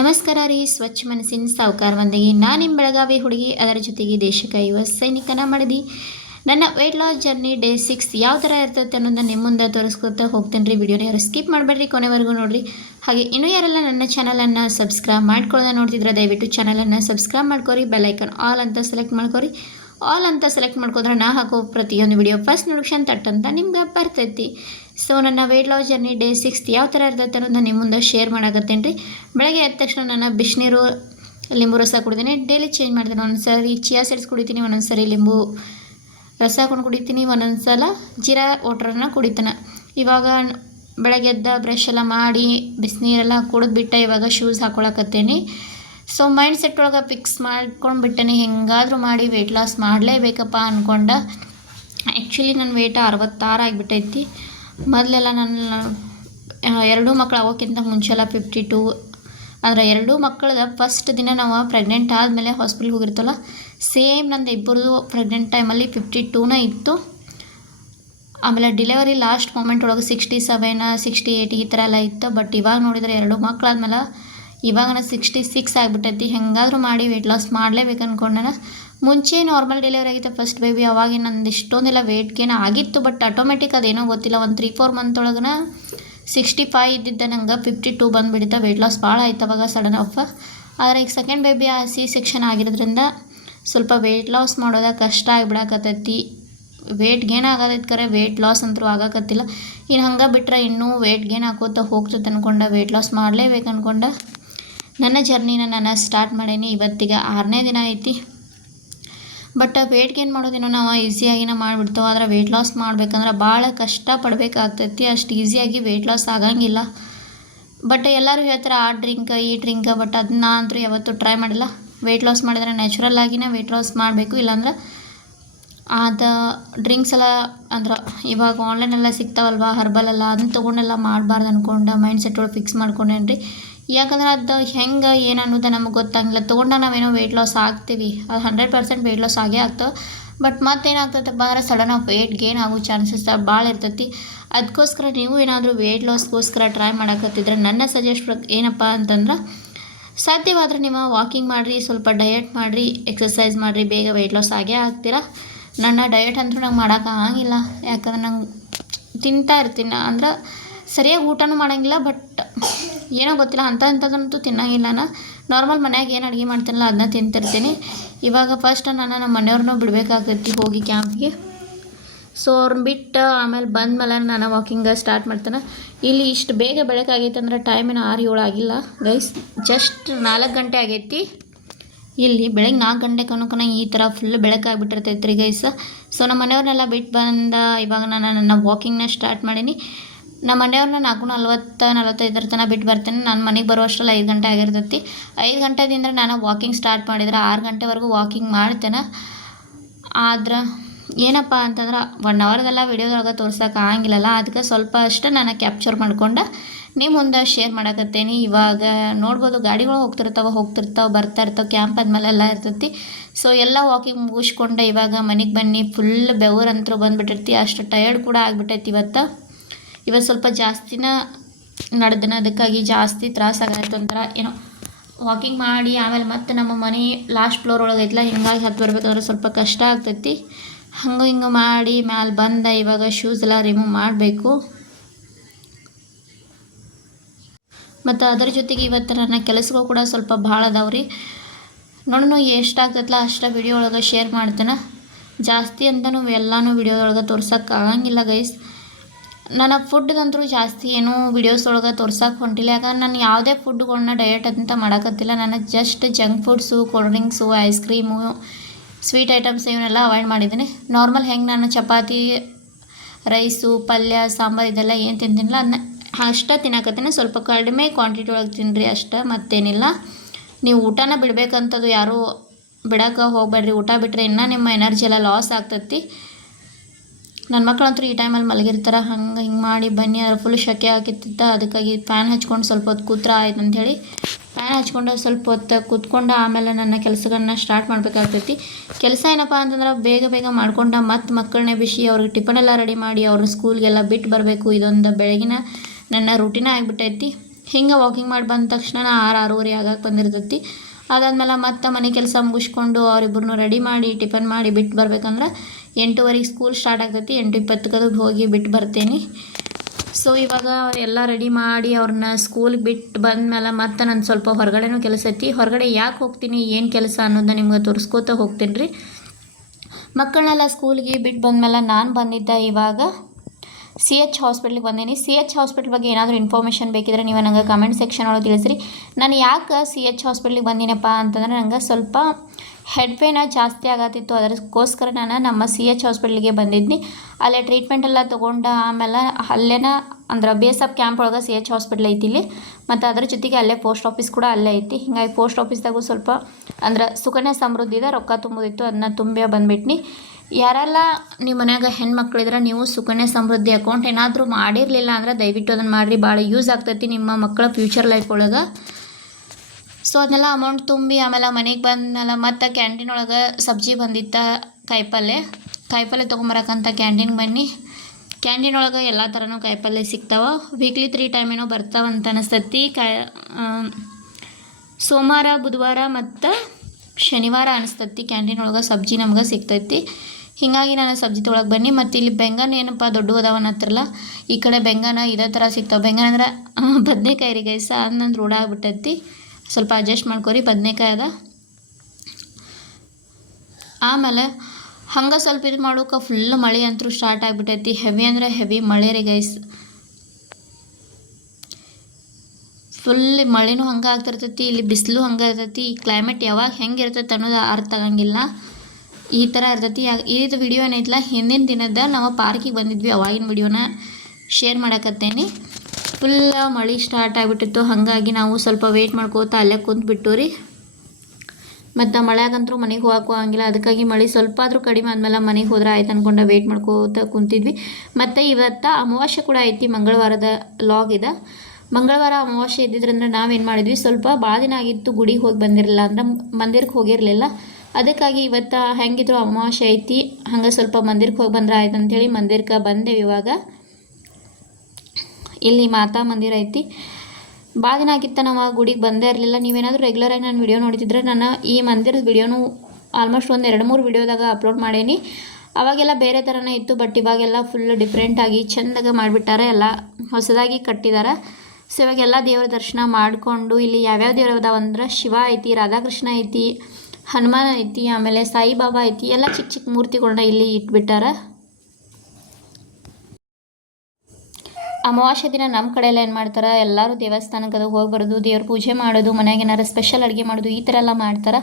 ನಮಸ್ಕಾರ ರೀ. ಸ್ವಚ್ಛ ಮನಸ್ಸಿನ ಸಾವುಕಾರ ಮಂದಿಗೆ ನಾನು ನಿಮ್ಮ ಬೆಳಗಾವಿ ಹುಡುಗಿ, ಅದರ ಜೊತೆಗೆ ದೇಶಕ್ಕೆ ಯುವ ಸೈನಿಕನ ಮಾಡಿದಿ. ನನ್ನ ವೆಯ್ಟ್ ಲಾಸ್ ಜರ್ನಿ ಡೇ 6 ಯಾವ ಥರ ಇರ್ತೈತೆ ಅನ್ನೋದನ್ನ ನಿಮ್ಮ ಮುಂದೆ ತೋರಿಸ್ಕೊತಾ ಹೋಗ್ತೇನೆ ರೀ. ವಿಡಿಯೋನ ಯಾರು ಸ್ಕಿಪ್ ಮಾಡಬೇಡ್ರಿ, ಕೊನೆವರೆಗೂ ನೋಡಿರಿ. ಹಾಗೆ ಇನ್ನೂ ಯಾರೆಲ್ಲ ನನ್ನ ಚಾನಲನ್ನು ಸಬ್ಸ್ಕ್ರೈಬ್ ಮಾಡ್ಕೊಳ್ಳೋದ ನೋಡ್ತಿದ್ರೆ ದಯವಿಟ್ಟು ಚಾನಲನ್ನು ಸಬ್ಸ್ಕ್ರೈಬ್ ಮಾಡ್ಕೊರಿ. ಬೆಲ್ಲೈಕನ್ ಆಲ್ ಅಂತ ಸೆಲೆಕ್ಟ್ ಮಾಡ್ಕೊರಿ. ಆಲ್ ಅಂತ ಸೆಲೆಕ್ಟ್ ಮಾಡ್ಕೊಂಡ್ರೆ ನಾ ಹಾಕೋ ಪ್ರತಿಯೊಂದು ವಿಡಿಯೋ ಫಸ್ಟ್ ನೋಟಿಫಿಕೇಶನ್ ತಟ್ಟಂತ ನಿಮ್ಗೆ ಬರ್ತೈತಿ. ಸೊ ನನ್ನ ವೆಯ್ಟ್ ಲಾಸ್ ಜರ್ನಿ ಡೇ 6 ಯಾವ ಥರ ಇರ್ತೈತೆ ಅನ್ನೋದನ್ನ ನಿಮ್ಮ ಮುಂದೆ ಶೇರ್ ಮಾಡಾಕತ್ತೇನೆ ರೀ. ಬೆಳಗ್ಗೆ ಎದ್ದ ತಕ್ಷಣ ನಾನು ಬಿಸಿನೀರು ಲಿಂಬು ರಸ ಕುಡಿತೀನಿ. ಡೈಲಿ ಚೇಂಜ್ ಮಾಡ್ತೀನಿ. ಒಂದೊಂದು ಸರಿ ಚಿಯಾ ಸೀಡ್ಸ್ ಕುಡಿತೀನಿ, ಒಂದೊಂದು ಸರಿ ಲಿಂಬು ರಸ ಹಾಕೊಂಡು ಕುಡಿತೀನಿ, ಒಂದೊಂದು ಸಲ ಜೀರಾ ವಾಟ್ರನ್ನ ಕುಡಿತೀನಿ. ಇವಾಗ ಬೆಳಗ್ಗೆ ಎದ್ದ ಬ್ರಷ್ ಎಲ್ಲ ಮಾಡಿ ಬಿಸಿನೀರೆಲ್ಲ ಕುಡಿದ್ಬಿಟ್ಟು ಇವಾಗ ಶೂಸ್ ಹಾಕ್ಕೊಳಕತ್ತೇನೆ. ಸೊ ಮೈಂಡ್ ಸೆಟ್ ಒಳಗೆ ಫಿಕ್ಸ್ ಮಾಡ್ಕೊಂಡ್ಬಿಟ್ಟೇನೆ, ಹೆಂಗಾದರೂ ಮಾಡಿ ವೆಯ್ಟ್ ಲಾಸ್ ಮಾಡಲೇಬೇಕಪ್ಪ ಅಂದ್ಕೊಂಡ. ಆ್ಯಕ್ಚುಲಿ ನನ್ನ ವೆಯ್ಟ್ 66 ಆಗಿಬಿಟ್ಟೈತಿ. ಮೊದಲೆಲ್ಲ ನನ್ನ ಎರಡೂ ಮಕ್ಕಳು ಆಗೋಕ್ಕಿಂತ ಮುಂಚೆಲ್ಲ 52. ಅಂದರೆ ಎರಡೂ ಮಕ್ಕಳದ ಫಸ್ಟ್ ದಿನ ನಾವು ಪ್ರೆಗ್ನೆಂಟ್ ಆದಮೇಲೆ ಹಾಸ್ಪಿಟ್ಲ್ಗೆ ಹೋಗಿರ್ತಲ್ಲ, ಸೇಮ್ ನಂದು ಇಬ್ಬರದು ಪ್ರೆಗ್ನೆಂಟ್ ಟೈಮಲ್ಲಿ 52ನೇ ಇತ್ತು. ಆಮೇಲೆ ಡಿಲೆವರಿ ಲಾಸ್ಟ್ ಮೂಮೆಂಟ್ ಒಳಗೆ 67, 68 ಈ ಥರ ಎಲ್ಲ ಇತ್ತು. ಬಟ್ ಇವಾಗ ನೋಡಿದರೆ ಎರಡು ಮಕ್ಕಳಾದ್ಮೇಲೆ ಇವಾಗ ನಾನು 66 ಆಗಿಬಿಟ್ಟೈತಿ. ಹೆಂಗಾದರೂ ಮಾಡಿ ವೆಯ್ಟ್ ಲಾಸ್ ಮಾಡಲೇಬೇಕು ಅಂದ್ಕೊಂಡೆ. ಮುಂಚೆ ನಾರ್ಮಲ್ ಡೆಲಿವರಿ ಆಗಿತ್ತು ಫಸ್ಟ್ ಬೇಬಿ, ಅವಾಗ ನಂದು ಇಷ್ಟೊಂದೆಲ್ಲ ವೆಯ್ಟ್ ಗೇನ್ ಆಗಿತ್ತು. ಬಟ್ ಆಟೋಮೆಟಿಕ್ ಅದೇನೋ ಗೊತ್ತಿಲ್ಲ, ಒಂದು 3-4 ಮಂತ್ ಒಳಗೆ 65 ಇದ್ದಿದ್ದ ನಂಗೆ 52 ಬಂದುಬಿಡುತ್ತೆ. ವೆಯ್ಟ್ ಲಾಸ್ ಭಾಳ ಆಯ್ತು ಅವಾಗ ಸಡನ್ ಆಫ್. ಆದರೆ ಈಗ ಸೆಕೆಂಡ್ ಬೇಬಿ C-ಸೆಕ್ಷನ್ ಆಗಿರೋದ್ರಿಂದ ಸ್ವಲ್ಪ ವೆಯ್ಟ್ ಲಾಸ್ ಮಾಡೋದು ಕಷ್ಟ ಆಗಿಬಿಡಕತ್ತೈತಿ. ವೆಯ್ಟ್ ಗೇನ್ ಆಗೋದೈತೆ ಕರೆ, ವೆಯ್ಟ್ ಲಾಸ್ ಅಂತೂ ಆಗೋಕತ್ತಿಲ್ಲ. ಇನ್ನು ಹಂಗೆ ಬಿಟ್ಟರೆ ಇನ್ನೂ ವೆಯ್ಟ್ ಗೇನ್ ಹಾಕೋತ ಹೋಗ್ತದೆ ಅಂದ್ಕೊಂಡೆ. ವೆಯ್ಟ್ ಲಾಸ್ ಮಾಡಲೇಬೇಕು ಅಂದ್ಕೊಂಡೆ ನನ್ನ ಜರ್ನಿನ ನಾನು ಸ್ಟಾರ್ಟ್ ಮಾಡೀನಿ. ಇವತ್ತಿಗೆ 6ನೇ ದಿನ ಐತಿ. ಬಟ್ ವೆಯ್ಟ್ ಗೇನ್ ಮಾಡೋದೇನೋ ನಾವು ಈಸಿಯಾಗಿನ ಮಾಡಿಬಿಡ್ತೇವೆ. ಆದರೆ ವೆಯ್ಟ್ ಲಾಸ್ ಮಾಡ್ಬೇಕಂದ್ರೆ ಭಾಳ ಕಷ್ಟ ಪಡಬೇಕಾಗ್ತೈತಿ. ಅಷ್ಟು ಈಸಿಯಾಗಿ ವೆಯ್ಟ್ ಲಾಸ್ ಆಗಂಗಿಲ್ಲ. ಬಟ್ ಎಲ್ಲರೂ ಹೇಳ್ತಾರೆ ಆ ಡ್ರಿಂಕ್ ಈ ಡ್ರಿಂಕ್, ಬಟ್ ಅದನ್ನ ಅಂತೂ ಯಾವತ್ತೂ ಟ್ರೈ ಮಾಡಿಲ್ಲ. ವೆಯ್ಟ್ ಲಾಸ್ ಮಾಡಿದ್ರೆ ನ್ಯಾಚುರಲ್ ಆಗಿನೇ ವೆಯ್ಟ್ ಲಾಸ್ ಮಾಡಬೇಕು. ಇಲ್ಲಾಂದ್ರೆ ಅದು ಡ್ರಿಂಕ್ಸ್ ಎಲ್ಲ ಅಂದ್ರೆ ಇವಾಗ ಆನ್ಲೈನೆಲ್ಲ ಸಿಗ್ತಾವಲ್ವ ಹರ್ಬಲೆಲ್ಲ, ಅದನ್ನ ತೊಗೊಂಡೆಲ್ಲ ಮಾಡಬಾರ್ದು ಅಂದ್ಕೊಂಡು ಮೈಂಡ್ ಸೆಟ್ ಒಳಗೆ ಫಿಕ್ಸ್ ಮಾಡ್ಕೊಂಡೇನಿ ರೀ. ಯಾಕಂದ್ರೆ ಅದು ಹೆಂಗೆ ಏನು ಅನ್ನೋದು ನಮಗೆ ಗೊತ್ತಾಗಿಲ್ಲ. ತೊಗೊಂಡಾಗ ನಾವೇನೋ ವೆಯ್ಟ್ ಲಾಸ್ ಆಗ್ತೀವಿ, ಅದು 100% ವೆಯ್ಟ್ ಲಾಸ್ ಆಗೇ ಆಗ್ತವೆ. ಬಟ್ ಮತ್ತೇನಾಗ್ತದಪ್ಪ ಅಂದ್ರೆ ಸಡನ್ ಆಗಿ ವೆಯ್ಟ್ ಗೇನ್ ಆಗೋ ಚಾನ್ಸಸ್ ಭಾಳ ಇರ್ತೈತಿ. ಅದಕ್ಕೋಸ್ಕರ ನೀವು ಏನಾದರೂ ವೆಯ್ಟ್ ಲಾಸ್ಗೋಸ್ಕರ ಟ್ರೈ ಮಾಡಕತ್ತಿದ್ರೆ ನನ್ನ ಸಜೆಸ್ಟ್ ಏನಪ್ಪ ಅಂತಂದ್ರೆ, ಸಾಧ್ಯವಾದರೆ ನೀವು ವಾಕಿಂಗ್ ಮಾಡಿರಿ, ಸ್ವಲ್ಪ ಡಯಟ್ ಮಾಡಿರಿ, ಎಕ್ಸಸೈಸ್ ಮಾಡಿರಿ, ಬೇಗ ವೆಯ್ಟ್ ಲಾಸ್ ಆಗೇ ಆಗ್ತೀರಾ. ನನ್ನ ಡಯಟ್ ಅಂತೂ ನಂಗೆ ಮಾಡೋಕ್ಕಾಗಿಲ್ಲ. ಯಾಕಂದ್ರೆ ನಂಗೆ ತಿಂತಾ ಇರ್ತೀನಿ, ಅಂದ್ರೆ ಸರಿಯಾಗಿ ಊಟನೂ ಮಾಡೋಂಗಿಲ್ಲ. ಬಟ್ ಏನೋ ಗೊತ್ತಿಲ್ಲ, ಅಂಥದಂತೂ ತಿನ್ನೋಂಗಿಲ್ಲ. ನಾನು ನಾರ್ಮಲ್ ಮನ್ಯಾಗ ಏನು ಅಡುಗೆ ಮಾಡ್ತೀನಲ್ಲ ಅದನ್ನ ತಿಂತಿರ್ತೀನಿ. ಇವಾಗ ಫಸ್ಟ್ ನಾನು ನಮ್ಮ ಮನೆಯವ್ರನ್ನೂ ಬಿಡಬೇಕಾಗತ್ತಿ ಹೋಗಿ ಕ್ಯಾಂಪ್ಗೆ. ಸೊ ಅವ್ರನ್ನ ಬಿಟ್ಟು ಆಮೇಲೆ ಬಂದಮೇಲೆ ನಾನು ವಾಕಿಂಗ್ ಸ್ಟಾರ್ಟ್ ಮಾಡ್ತೇನೆ. ಇಲ್ಲಿ ಇಷ್ಟು ಬೇಗ ಬೆಳಕಾಗೈತೆ ಅಂದ್ರೆ ಟೈಮಿನ 6-7 ಆಗಿಲ್ಲ ಗೈಸ್, ಜಸ್ಟ್ 4 ಗಂಟೆ ಆಗೈತಿ. ಇಲ್ಲಿ ಬೆಳಗ್ಗೆ 4 ಗಂಟೆಗೆ ಅನ್ಕೊನ ಈ ಥರ ಫುಲ್ ಬೆಳಕಾಗ್ಬಿಟ್ಟಿರ್ತೈತೆ ರೀ ಗೈಸ್. ಸೊ ನಮ್ಮ ಮನೆಯವ್ರನ್ನೆಲ್ಲ ಬಿಟ್ಟು ಬಂದ ಇವಾಗ ನಾನು ನನ್ನ ವಾಕಿಂಗ್ನ ಸ್ಟಾರ್ಟ್ ಮಾಡೀನಿ. ನಮ್ಮ ಮನೆಯವ್ರನ್ನ 4:40-45 ತನಕ ಬಿಟ್ಟು ಬರ್ತೇನೆ. ನಾನು ಮನೆಗೆ ಬರೋ ಅಷ್ಟರಲ್ಲಿ 5 ಗಂಟೆ ಆಗಿರ್ತೈತಿ. 5 ಗಂಟೆದಿಂದ ನಾನು ವಾಕಿಂಗ್ ಸ್ಟಾರ್ಟ್ ಮಾಡಿದ್ರೆ 6 ಗಂಟೆವರೆಗೂ ವಾಕಿಂಗ್ ಮಾಡ್ತೇನೆ. ಆದ್ರೆ ಏನಪ್ಪ ಅಂತಂದ್ರೆ 1 ಅವರ್ದೆಲ್ಲ ವಿಡಿಯೋದೊಳಗೆ ತೋರ್ಸೋಕೆ ಆಗಂಗಿಲ್ಲಲ್ಲ, ಅದಕ್ಕೆ ಸ್ವಲ್ಪ ಅಷ್ಟೇ ನಾನು ಕ್ಯಾಪ್ಚರ್ ಮಾಡ್ಕೊಂಡು ನಿಮ್ಮ ಮುಂದೆ ಶೇರ್ ಮಾಡಕತ್ತೇನೆ. ಇವಾಗ ನೋಡ್ಬೋದು ಗಾಡಿಗಳು ಹೋಗ್ತಿರ್ತಾವೆ ಬರ್ತಾ ಇರ್ತಾವೆ. ಕ್ಯಾಂಪ್ ಆದಮೇಲೆ ಎಲ್ಲ ಇರ್ತೈತಿ. ಸೊ ಎಲ್ಲ ವಾಕಿಂಗ್ ಮುಗಿಸ್ಕೊಂಡು ಇವಾಗ ಮನೆಗೆ ಬನ್ನಿ. ಫುಲ್ ಬೆವರಂತೂ ಬಂದುಬಿಟ್ಟಿರ್ತಿ, ಅಷ್ಟು ಟಯರ್ಡ್ ಕೂಡ ಆಗಿಬಿಟ್ಟೈತಿ. ಇವತ್ತು ಸ್ವಲ್ಪ ಜಾಸ್ತಿನ ನಡೆದನ, ಅದಕ್ಕಾಗಿ ಜಾಸ್ತಿ ತ್ರಾಸಾಗತ್ತೆ. ಒಂಥರ ಏನೋ ವಾಕಿಂಗ್ ಮಾಡಿ ಆಮೇಲೆ ಮತ್ತೆ ನಮ್ಮ ಮನೆ ಲಾಸ್ಟ್ ಫ್ಲೋರ್ ಒಳಗೆ ಐತಲ್ಲ, ಹಿಂಗಾಗಿ ಹತ್ತು ಬರ್ಬೇಕಾದ್ರೆ ಸ್ವಲ್ಪ ಕಷ್ಟ ಆಗ್ತೈತಿ. ಹಿಂಗೆ ಮಾಡಿ ಮ್ಯಾಲೆ ಬಂದ ಇವಾಗ ಶೂಸ್ ಎಲ್ಲ ರಿಮೂವ್ ಮಾಡಬೇಕು. ಮತ್ತು ಅದರ ಜೊತೆಗೆ ಇವತ್ತು ನನ್ನ ಕೆಲಸಗಳು ಕೂಡ ಸ್ವಲ್ಪ ಭಾಳ ಅದಾವ್ರಿ. ನೋಡೋಣ ಎಷ್ಟಾಗ್ತೈತಲ್ಲ ಅಷ್ಟು ವಿಡಿಯೋ ಒಳಗೆ ಶೇರ್ ಮಾಡ್ತೇನೆ. ಜಾಸ್ತಿ ಅಂತಲೂ ಎಲ್ಲನೂ ವಿಡಿಯೋ ಒಳಗೆ ತೋರ್ಸೋಕೆ ಆಗಂಗಿಲ್ಲ ಗೈಸ್. ನನ್ನ ಫುಡ್ದಂತೂ ಜಾಸ್ತಿ ಏನೂ ವಿಡಿಯೋಸ್ ಒಳಗೆ ತೋರ್ಸೋಕೆ ಹೊಂಟಿಲ್ಲ. ಯಾಕಂದ್ರೆ ನಾನು ಯಾವುದೇ ಫುಡ್ಗಳನ್ನ ಡಯಟ್ ಅಂತ ಮಾಡೋಕತ್ತಿಲ್ಲ. ನಾನು just junk foods, cold drinks, ice cream, sweet items ಇವನ್ನೆಲ್ಲ ಅವಾಯ್ಡ್ ಮಾಡಿದ್ದೀನಿ. ನಾರ್ಮಲ್ ಹೆಂಗೆ ನಾನು ಚಪಾತಿ, ರೈಸು, ಪಲ್ಯ, ಸಾಂಬಾರು ಇದೆಲ್ಲ ಏನು ತಿಂತೀನಿಲ್ಲ ಅದನ್ನ ಅಷ್ಟೇ ತಿನ್ನಕತ್ತೀನಿ. ಸ್ವಲ್ಪ ಕಡಿಮೆ ಕ್ವಾಂಟಿಟಿ ಒಳಗೆ ತಿನ್ನಿರಿ ಅಷ್ಟೇ, ಮತ್ತೇನಿಲ್ಲ. ನೀವು ಊಟನ ಬಿಡಬೇಕಂತದ್ದು ಯಾರೂ ಬಿಡೋಕೆ ಹೋಗ್ಬೇಡ್ರಿ. ಊಟ ಬಿಟ್ಟರೆ ಇನ್ನೂ ನಿಮ್ಮ ಎನರ್ಜಿ ಎಲ್ಲ ಲಾಸ್ ಆಗ್ತೈತಿ. ನನ್ನ ಮಕ್ಕಳಂತೂ ಈ ಟೈಮಲ್ಲಿ ಮಲಗಿರ್ತಾರೆ. ಹಿಂಗೆ ಮಾಡಿ ಬನ್ನಿ, ಅದ್ರ ಫುಲ್ ಶೆಕೆ ಹಾಕಿತ್ತಿತ್ತ. ಅದಕ್ಕಾಗಿ ಫ್ಯಾನ್ ಹಚ್ಕೊಂಡು ಸ್ವಲ್ಪ ಹೊತ್ತು ಕೂತ್ರೆ ಆಯ್ತು ಅಂಥೇಳಿ ಫ್ಯಾನ್ ಹಚ್ಕೊಂಡು ಸ್ವಲ್ಪ ಹೊತ್ತು ಕೂತ್ಕೊಂಡು ಆಮೇಲೆ ನನ್ನ ಕೆಲಸಗಳನ್ನ ಸ್ಟಾರ್ಟ್ ಮಾಡಬೇಕಾಗ್ತೈತಿ. ಕೆಲಸ ಏನಪ್ಪ ಅಂತಂದ್ರೆ ಬೇಗ ಮಾಡ್ಕೊಂಡು ಮತ್ತು ಮಕ್ಕಳನ್ನೇ ಬಿಸಿ ಅವ್ರಿಗೆ ಟಿಫನೆಲ್ಲ ರೆಡಿ ಮಾಡಿ ಅವ್ರನ್ನ ಸ್ಕೂಲ್ಗೆಲ್ಲ ಬಿಟ್ಟು ಬರಬೇಕು. ಇದೊಂದು ಬೆಳಗಿನ ನನ್ನ ರೂಟೀನ ಆಗಿಬಿಟ್ಟೈತಿ. ಹಿಂಗೆ ವಾಕಿಂಗ್ ಮಾಡಿ ಬಂದ ತಕ್ಷಣ 6-6:30 ಆಗಕ್ಕೆ ಬಂದಿರ್ತೈತಿ. ಅದಾದ್ಮೇಲೆ ಮತ್ತೆ ಮನೆ ಕೆಲಸ ಮುಗಿಸ್ಕೊಂಡು ಅವರಿಬ್ಬರನ್ನೂ ರೆಡಿ ಮಾಡಿ ಟಿಫನ್ ಮಾಡಿ ಬಿಟ್ಟು ಬರ್ಬೇಕಂದ್ರೆ 8:00 ಸ್ಕೂಲ್ ಸ್ಟಾರ್ಟ್ ಆಗ್ತೈತಿ. 8:20 ಹೋಗಿ ಬಿಟ್ಟು ಬರ್ತೀನಿ. ಸೊ ಇವಾಗ ಎಲ್ಲ ರೆಡಿ ಮಾಡಿ ಅವ್ರನ್ನ ಸ್ಕೂಲ್ಗೆ ಬಿಟ್ಟು ಬಂದಮೇಲೆ ಮತ್ತೆ ನಾನು ಸ್ವಲ್ಪ ಹೊರಗಡೆನೂ ಕೆಲಸ ಐತಿ. ಹೊರಗಡೆ ಯಾಕೆ ಹೋಗ್ತೀನಿ, ಏನು ಕೆಲಸ ಅನ್ನೋದನ್ನ ನಿಮ್ಗೆ ತೋರಿಸ್ಕೋತಾ ಹೋಗ್ತೀನಿ ರೀ. ಮಕ್ಕಳನ್ನೆಲ್ಲ ಸ್ಕೂಲ್ಗೆ ಬಿಟ್ಟು ಬಂದಮೇಲೆ ನಾನು ಬಂದಿದ್ದೆ ಇವಾಗ CH ಹಾಸ್ಪಿಟ್ಲಿಗೆ ಬಂದೀನಿ. CH ಹಾಸ್ಪಿಟ್ಲ್ ಬಗ್ಗೆ ಏನಾದರೂ ಇನ್ಫಾರ್ಮೇಷನ್ ಬೇಕಿದ್ರೆ ನೀವು ನನಗೆ ಕಮೆಂಟ್ ಸೆಕ್ಷನ್ ಒಳಗೆ ತಿಳಿಸ್ರಿ. ನಾನು ಯಾಕೆ CH ಹಾಸ್ಪಿಟ್ಲಿಗೆ ಬಂದೀನಪ್ಪ ಅಂತಂದರೆ ನಂಗೆ ಸ್ವಲ್ಪ ಹೆಡ್ ಪೇನ ಜಾಸ್ತಿ ಆಗತ್ತಿತ್ತು. ಅದಕ್ಕೋಸ್ಕರ ನಾನು ನಮ್ಮ CH ಹಾಸ್ಪಿಟ್ಲಿಗೆ ಬಂದಿದ್ನಿ. ಅಲ್ಲೇ ಟ್ರೀಟ್ಮೆಂಟ್ ಎಲ್ಲ ತೊಗೊಂಡು ಆಮೇಲೆ ಅಲ್ಲೇನ ಅಂದ್ರೆ BSF ಕ್ಯಾಂಪ್ ಒಳಗೆ CH ಹಾಸ್ಪಿಟ್ಲ್ ಐತಿ ಇಲ್ಲಿ. ಮತ್ತು ಅದ್ರ ಜೊತೆಗೆ ಅಲ್ಲೇ ಪೋಸ್ಟ್ ಆಫೀಸ್ ಕೂಡ ಅಲ್ಲೇ ಐತಿ. ಹೀಗಾಗಿ ಪೋಸ್ಟ್ ಆಫೀಸ್ದಾಗೂ ಸ್ವಲ್ಪ ಅಂದ್ರೆ ಸುಕನ್ಯಾ ಸಮೃದ್ಧಿದ ರೊಕ್ಕ ತುಂಬೋದಿತ್ತು, ಅದನ್ನ ತುಂಬಿ ಬಂದುಬಿಟ್ನಿ. ಯಾರೆಲ್ಲ ನಿಮ್ಮ ಮನ್ಯಾಗ ಹೆಣ್ಮಕ್ಳಿದ್ರೆ ನೀವು ಸುಕನ್ಯಾ ಸಮೃದ್ಧಿ ಅಕೌಂಟ್ ಏನಾದರೂ ಮಾಡಿರಲಿಲ್ಲ ಅಂದ್ರೆ ದಯವಿಟ್ಟು ಅದನ್ನು ಮಾಡಿರಿ. ಭಾಳ ಯೂಸ್ ಆಗ್ತೈತಿ ನಿಮ್ಮ ಮಕ್ಕಳ ಫ್ಯೂಚರ್ ಲೈಫ್ ಒಳಗೆ. ಸೊ ಅದನ್ನೆಲ್ಲ ಅಮೌಂಟ್ ತುಂಬಿ ಆಮೇಲೆ ಮನೆಗೆ ಬಂದಮೇಲೆ ಮತ್ತು ಕ್ಯಾಂಟೀನ್ ಒಳಗೆ ಸಬ್ಜಿ ಬಂದಿತ್ತ, ಕಾಯಿಪಲ್ಲೆ ತೊಗೊಂಬರಕ್ಕಂತ ಕ್ಯಾಂಟೀನ್ಗೆ ಬನ್ನಿ. ಕ್ಯಾಂಟೀನ್ ಒಳಗೆ ಎಲ್ಲ ಥರನೂ ಕಾಯಿಪಲ್ಲೆ ಸಿಗ್ತಾವೆ. ವೀಕ್ಲಿ 3 ಟೈಮ್ ಏನೋ ಬರ್ತಾವಂತ ಅನಿಸ್ತೈತಿ. ಸೋಮವಾರ, ಬುಧವಾರ ಮತ್ತು ಶನಿವಾರ ಅನಿಸ್ತೈತಿ ಕ್ಯಾಂಟೀನ್ ಒಳಗೆ ಸಬ್ಜಿ ನಮ್ಗೆ ಸಿಗ್ತೈತಿ. ಹೀಗಾಗಿ ನಾನು ಸಬ್ಜಿ ತೊಗೊಳಕ್ಕೆ ಬನ್ನಿ. ಮತ್ತು ಇಲ್ಲಿ ಬೆಂಗನ್ ಏನಪ್ಪ ದೊಡ್ಡ ಅದಾವನ್ನ ಹತ್ರಲ್ಲ, ಈ ಕಡೆ ಬೆಂಗನ ಇದೇ ಥರ ಸಿಗ್ತಾವೆ. ಬೆಂಗನ ಅಂದ್ರೆ ಬದನೇಕಾಯಿ ರೀ ಗೈಸ, ಅದು ನಂದು ರೂಢ ಆಗ್ಬಿಟ್ಟೈತಿ. ಸ್ವಲ್ಪ ಅಡ್ಜಸ್ಟ್ ಮಾಡ್ಕೊರಿ. ಬದನೇಕಾಯಿ ಅದ. ಆಮೇಲೆ ಹಂಗೆ ಸ್ವಲ್ಪ ಇದು ಮಾಡೋಕೆ ಫುಲ್ ಮಳೆ ಅಂತೂ ಸ್ಟಾರ್ಟ್ ಆಗಿಬಿಟ್ಟೈತಿ. ಹೆವಿ ಅಂದರೆ ಹೆವಿ ಮಳೆ ರೀ ಗೈಸ್. ಫುಲ್ ಮಳೆನೂ ಹಂಗೆ ಆಗ್ತಿರ್ತೈತಿ, ಇಲ್ಲಿ ಬಿಸಿಲು ಹಂಗೆ ಇರ್ತೈತಿ. ಈ ಕ್ಲೈಮೇಟ್ ಯಾವಾಗ ಹೆಂಗೆ ಇರ್ತೈತೆ ಅನ್ನೋದು ಅರ್ಥ ಆಗಂಗಿಲ್ಲ. ಈ ಥರ ಇರ್ತೈತಿ. ಇದು ವಿಡಿಯೋ ಏನೈತಲ್ಲ ಹಿಂದಿನ ದಿನದ ನಾವು ಪಾರ್ಕಿಗೆ ಬಂದಿದ್ವಿ, ಅವಾಗಿನ ವಿಡಿಯೋನ ಶೇರ್ ಮಾಡಕತ್ತೇನೆ. ಫುಲ್ ಮಳೆ ಸ್ಟಾರ್ಟ್ ಆಗಿಬಿಟ್ಟಿತ್ತು. ಹಾಗಾಗಿ ನಾವು ಸ್ವಲ್ಪ ವೆಯ್ಟ್ ಮಾಡ್ಕೋತಾ ಅಲ್ಲೇ ಕುಂತ್ಬಿಟ್ಟು ರೀ. ಮತ್ತು ಮಳೆಯಾಗಂತೂ ಮನೆಗೆ ಹೋಗಕ್ಕೂ ಆಗಿಲ್ಲ. ಅದಕ್ಕಾಗಿ ಮಳೆ ಸ್ವಲ್ಪ ಆದರೂ ಕಡಿಮೆ ಆದಮೇಲೆ ಮನೆಗೆ ಹೋದ್ರೆ ಆಯ್ತು ಅಂದ್ಕೊಂಡು ವೆಯ್ಟ್ ಮಾಡ್ಕೋತಾ ಕುಂತಿದ್ವಿ. ಮತ್ತು ಇವತ್ತು ಅಮಾವಾಸ್ಯೆ ಕೂಡ ಐತಿ. ಮಂಗಳವಾರದ ಲಾಗ್ ಇದೆ. ಮಂಗಳವಾರ ಅಮಾವಾಸ್ಯೆ ಇದ್ದಿದ್ರಿಂದ ನಾವೇನು ಮಾಡಿದ್ವಿ, ಸ್ವಲ್ಪ ಭಾಳ ದಿನ ಆಗಿತ್ತು ಗುಡಿಗೆ ಹೋಗಿ ಬಂದಿರಲಿಲ್ಲ, ಅಂದ್ರೆ ಮಂದಿರಕ್ಕೆ ಹೋಗಿರಲಿಲ್ಲ. ಅದಕ್ಕಾಗಿ ಇವತ್ತು ಹೆಂಗಿದ್ರು ಅಮಾವಾಸ್ಯೆ ಐತಿ, ಹಂಗೆ ಸ್ವಲ್ಪ ಮಂದಿರಕ್ಕೆ ಹೋಗಿ ಬಂದ್ರೆ ಆಯ್ತು ಅಂಥೇಳಿ ಮಂದಿರಕ್ಕೆ ಬಂದೇವು. ಇವಾಗ ಇಲ್ಲಿ ಮಾತಾ ಮಂದಿರ ಐತಿ. ಭಾಳ ದಿನ ಆಗಿತ್ತು ನಾವು ಗುಡಿಗೆ ಬಂದೇ ಇರಲಿಲ್ಲ. ನೀವೇನಾದರೂ ರೆಗ್ಯುಲರಾಗಿ ನಾನು ವಿಡಿಯೋ ನೋಡ್ತಿದ್ರೆ ನಾನು ಈ ಮಂದಿರದ ವಿಡಿಯೋನು ಆಲ್ಮೋಸ್ಟ್ ಒಂದು 2-3 ವಿಡಿಯೋದಾಗ ಅಪ್ಲೋಡ್ ಮಾಡೇನಿ. ಅವಾಗೆಲ್ಲ ಬೇರೆ ಥರನೇ ಇತ್ತು, ಬಟ್ ಇವಾಗೆಲ್ಲ ಫುಲ್ ಡಿಫ್ರೆಂಟಾಗಿ ಚೆಂದಾಗ ಮಾಡಿಬಿಟ್ಟಾರೆ, ಎಲ್ಲ ಹೊಸದಾಗಿ ಕಟ್ಟಿದ್ದಾರೆ. ಸೊ ಇವಾಗೆಲ್ಲ ದೇವರ ದರ್ಶನ ಮಾಡಿಕೊಂಡು ಇಲ್ಲಿ ಯಾವ್ಯಾವ ದೇವರು ಅದಾವಂದ್ರೆ ಶಿವ ಐತಿ, ರಾಧಾಕೃಷ್ಣ ಐತಿ, ಹನುಮಾನ ಐತಿ, ಆಮೇಲೆ ಸಾಯಿಬಾಬಾ ಐತಿ. ಎಲ್ಲ ಚಿಕ್ಕ ಚಿಕ್ಕ ಮೂರ್ತಿಗಳನ್ನ ಇಲ್ಲಿ ಇಟ್ಬಿಟ್ಟಾರ. ಅಮಾವಾಸ್ಯೆ ದಿನ ನಮ್ಮ ಕಡೆ ಎಲ್ಲ ಏನು ಮಾಡ್ತಾರೆ, ಎಲ್ಲರೂ ದೇವಸ್ಥಾನಕ್ಕೆ ಅದು ಹೋಗಿ ಬರೋದು, ದೇವ್ರ ಪೂಜೆ ಮಾಡೋದು, ಮನೆಯಾಗ ಏನಾರು ಸ್ಪೆಷಲ್ ಅಡುಗೆ ಮಾಡೋದು, ಈ ಥರ ಎಲ್ಲ ಮಾಡ್ತಾರೆ.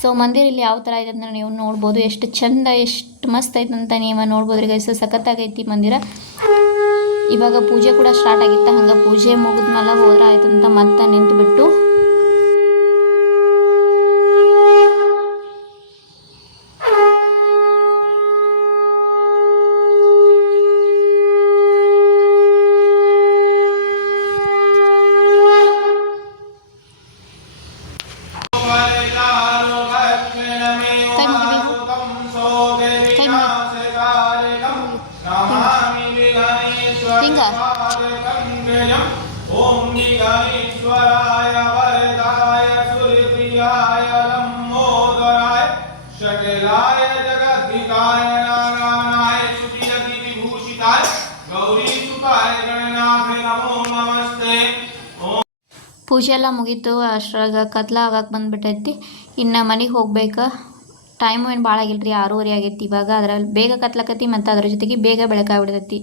ಸೊ ಮಂದಿರ ಇಲ್ಲಿ ಯಾವ ಥರ ಇದೆ ಅಂತ ನೀವು ನೋಡ್ಬೋದು. ಎಷ್ಟು ಚಂದ, ಎಷ್ಟು ಮಸ್ತ್ ಐತೆ ಅಂತ ನೀವು ನೋಡ್ಬೋದು ರೀ ಗೈಸ್. ಸಖತ್ತಾಗೈತಿ ಮಂದಿರ. ಇವಾಗ ಪೂಜೆ ಕೂಡ ಸ್ಟಾರ್ಟ್ ಆಗಿತ್ತು. ಹಂಗೆ ಪೂಜೆ ಮುಗಿದ್ಮೇಲೆ ಹೋದ್ರೆ ಆಯ್ತು ಅಂತ ಮತ್ತೆ ನಿಂತುಬಿಟ್ಟು ಓಂ ಗಣೇಶ್ವರಾಯ ವರದಾಯ ಸುರಪ್ರಿಯಾಯ ಲಂಬೋದರಾಯ ಶಕಲಾಯ ಜಗದ್ಧಿಕಾಯ ನಾರಾಯಣಾಯ ಸುಚಿರತಿ ವಿಭೂಷಿತಾಯ ಗೌರೀಸುತಾಯ ಗಣನಾಥೇ ನಮೋ ನಮಸ್ತೆ. ಪೂಜೆ ಎಲ್ಲ ಮುಗೀತು. ಅಷ್ಟ್ರಾಗ ಕತ್ಲ ಆಗಕ್ಕೆ ಬಂದುಬಿಟ್ಟೈತಿ. ಇನ್ನು ಮನೆಗೆ ಹೋಗ್ಬೇಕು. ಟೈಮು ಏನು ಭಾಳ ಆಗಿಲ್ಲ ರೀ, 6:30 ಆಗೈತಿ ಇವಾಗ. ಅದ್ರಲ್ಲಿ ಬೇಗ ಕತ್ಲಕತ್ತಿ ಮತ್ತು ಅದ್ರ ಜೊತೆಗೆ ಬೇಗ ಬೆಳಕಾಗ್ಬಿಡ್ತೈತಿ.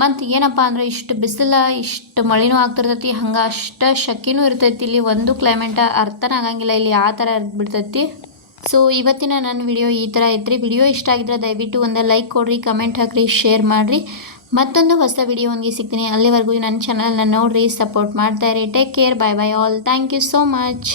ಮತ್ತು ಏನಪ್ಪ ಅಂದ್ರೆ ಇಷ್ಟು ಬಿಸಿಲು, ಇಷ್ಟು ಮಳೆನೂ ಆಗ್ತಿರ್ತೈತಿ, ಹಂಗೆ ಅಷ್ಟು ಶೆಕೆನೂ ಇರ್ತೈತಿ. ಇಲ್ಲಿ ಒಂದು ಕ್ಲೈಮೇಟ ಅರ್ಥನೇ ಆಗಂಗಿಲ್ಲ, ಇಲ್ಲಿ ಆ ಥರ ಇರ್ಬಿಡ್ತೈತಿ. ಸೊ ಇವತ್ತಿನ ನನ್ನ ವಿಡಿಯೋ ಈ ಥರ ಐತ್ರಿ. ವಿಡಿಯೋ ಇಷ್ಟ ಆಗಿದ್ರೆ ದಯವಿಟ್ಟು ಒಂದು ಲೈಕ್ ಕೊಡಿರಿ, ಕಮೆಂಟ್ ಹಾಕಿರಿ, ಶೇರ್ ಮಾಡಿರಿ. ಮತ್ತೊಂದು ಹೊಸ ವಿಡಿಯೋನಿಗೆ ಸಿಗ್ತೀನಿ. ಅಲ್ಲಿವರೆಗೂ ನನ್ನ ಚಾನಲ್ನ ನೋಡಿರಿ, ಸಪೋರ್ಟ್ ಮಾಡ್ತಾಯಿರಿ. Take care, bye bye all. Thank you so much.